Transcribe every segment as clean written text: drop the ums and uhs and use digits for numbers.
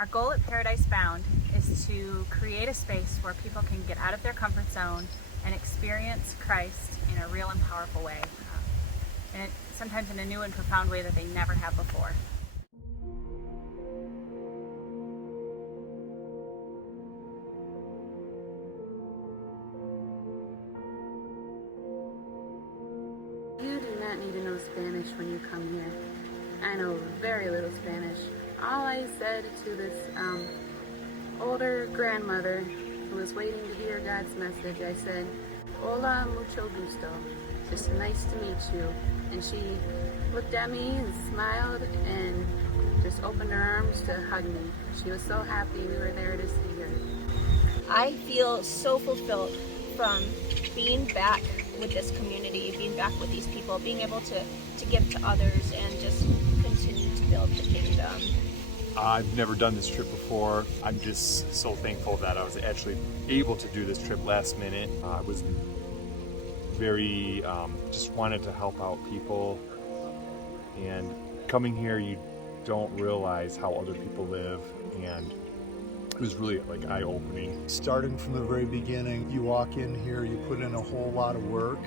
Our goal at Paradise Bound is to create a space where people can get out of their comfort zone and experience Christ in a real and powerful way, and sometimes in a new and profound way that they never have before. You do not need to know Spanish when you come here. I know very little Spanish. All I said to this older grandmother who was waiting to hear God's message, I said, "Hola, mucho gusto. Just nice to meet you." And she looked at me and smiled and just opened her arms to hug me. She was so happy we were there to see her. I feel so fulfilled from being back with this community, being back with these people, being able to give to others and just continue to build the kingdom. I've never done this trip before. I'm just so thankful that I was actually able to do this trip last minute. I was very, just wanted to help out people, and coming here you don't realize how other people live, and it was really like eye-opening. Starting from the very beginning, you walk in here, you put in a whole lot of work,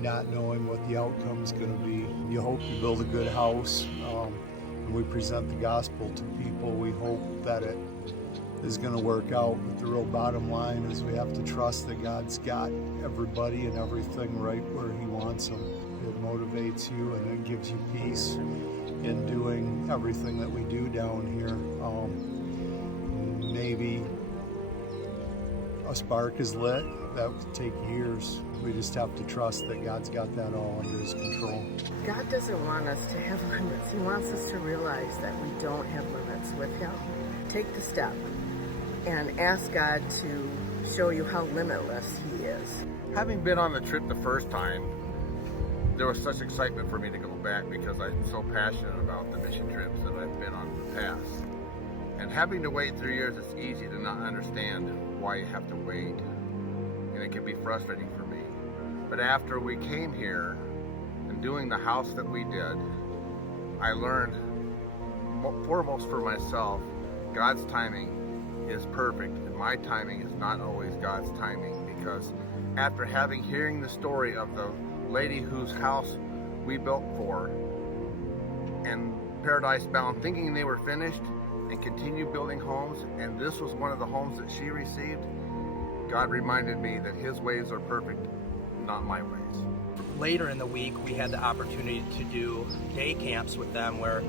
not knowing what the outcome's going to be. You hope you build a good house. When we present the gospel to people, we hope that it is going to work out. But the real bottom line is we have to trust that God's got everybody and everything right where He wants them. It motivates you and it gives you peace in doing everything that we do down here. Maybe a spark is lit. That would take years. We just have to trust that God's got that all under His control. God doesn't want us to have limits. He wants us to realize that we don't have limits with Him. Take the step and ask God to show you how limitless He is. Having been on the trip the first time, there was such excitement for me to go back because I'm so passionate about the mission trips that I've been on in the past. And having to wait 3 years, it's easy to not understand why you have to wait. And it can be frustrating for me. But after we came here and doing the house that we did, I learned, foremost for myself, God's timing is perfect, and my timing is not always God's timing, because after hearing the story of the lady whose house we built for and Paradise Bound, thinking they were finished and continue building homes, and this was one of the homes that she received, God reminded me that His ways are perfect, not my ways. Later in the week, we had the opportunity to do day camps with them, where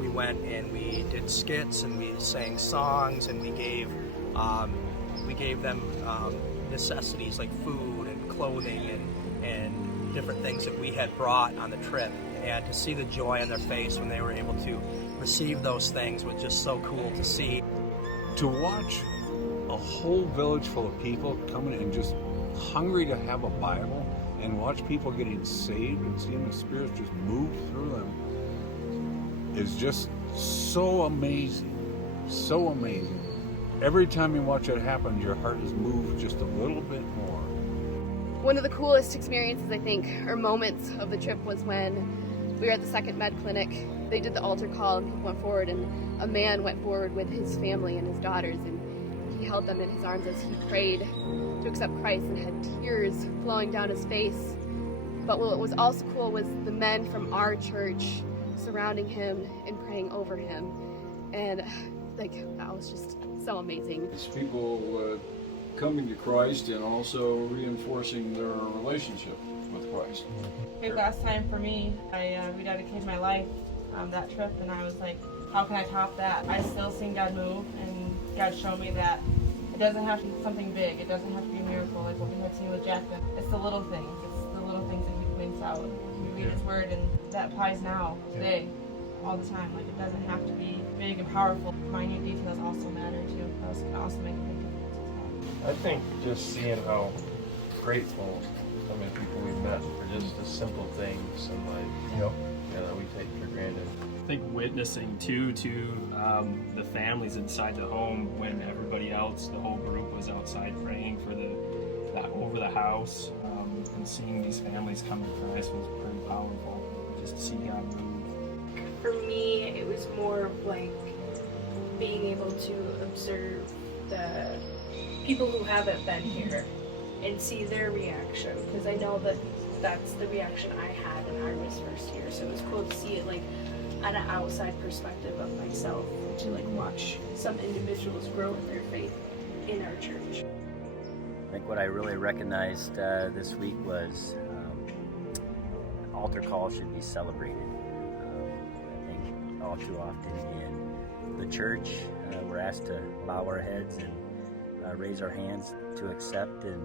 we went and we did skits and we sang songs, and we gave them necessities like food and clothing and different things that we had brought on the trip. And to see the joy on their face when they were able to receive those things was just so cool to see. To watch a whole village full of people coming and just hungry to have a Bible, and watch people getting saved and seeing the Spirit just move through them is just so amazing. So amazing. Every time you watch it happen, your heart is moved just a little bit more. One of the coolest experiences, I think, or moments of the trip was when we were at the second med clinic. They did the altar call and people went forward, and a man went forward with his family and his daughters, and he held them in his arms as he prayed to accept Christ and had tears flowing down his face. But what was also cool was the men from our church surrounding him and praying over him. And that was just so amazing. These people coming to Christ and also reinforcing their relationship with Christ. Big last time for me, I rededicated my life on that trip, and I was like, how can I top that? I still seen God move, and God showed me that it doesn't have to be something big. It doesn't have to be a miracle like what we had seen with Jackson. It's the little things. It's the little things that He points out. We read His Word, and that applies now, today, all the time. Like, it doesn't have to be big and powerful. Minute details also matter too. Those can also make a big difference as well. I think just seeing how grateful so many people we've met for just the simple things in life, that we take for granted. I think witnessing too to the families inside the home when everybody else, the whole group was outside praying for over the house, and seeing these families come to Christ was pretty powerful. Just to see God move. For me, it was more of like being able to observe the people who haven't been here and see their reaction, because I know that that's the reaction I had in Army's first year. So it was cool to see it like on an outside perspective of myself, to like watch some individuals grow in their faith in our church. I think what I really recognized this week was altar call should be celebrated. I think all too often in the church we're asked to bow our heads and raise our hands to accept, and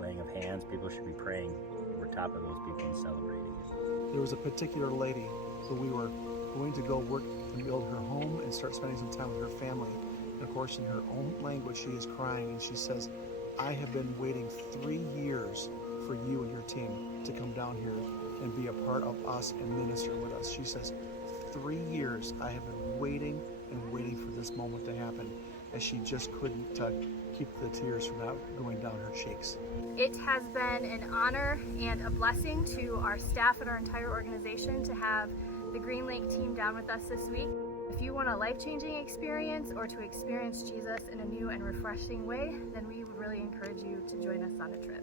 laying of hands, people should be praying over top of those people and celebrating it. There was a particular lady who we were going to go work and build her home and start spending some time with her family. And of course, in her own language, she is crying and she says, I have been waiting 3 years for you and your team to come down here and be a part of us and minister with us. She says, 3 years I have been waiting and waiting for this moment to happen, and she just couldn't keep the tears from not going down her cheeks. It has been an honor and a blessing to our staff and our entire organization to have the Green Lake team down with us this week. If you want a life-changing experience or to experience Jesus in a new and refreshing way, then we would really encourage you to join us on a trip.